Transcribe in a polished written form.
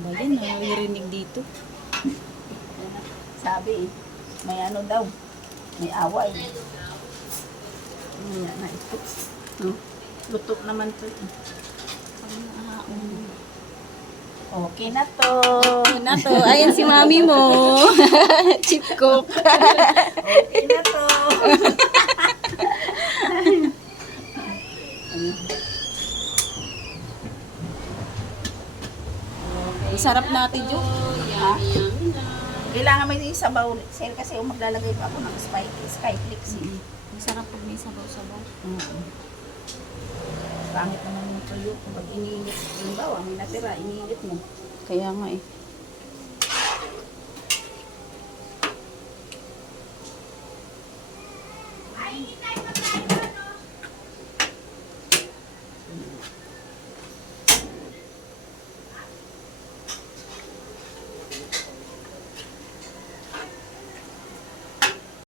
Ba yan, naririnig dito. Sabi, may ano daw, may away. Ayan na ito. Luto naman to. Okay na to. Okay na to. Ayan si mami mo. Chip cook. Okay na to. Ang sarap natin, Jo. Ha? Kailangan may sabaw. Sir, kasi maglalagay pa ako ng skyflix. Ang sarap pag may sabaw-sabaw. Pangit naman yung tuyo. Kapag iniinit, halimbawa, may natira, iniinit mo. Kaya nga eh.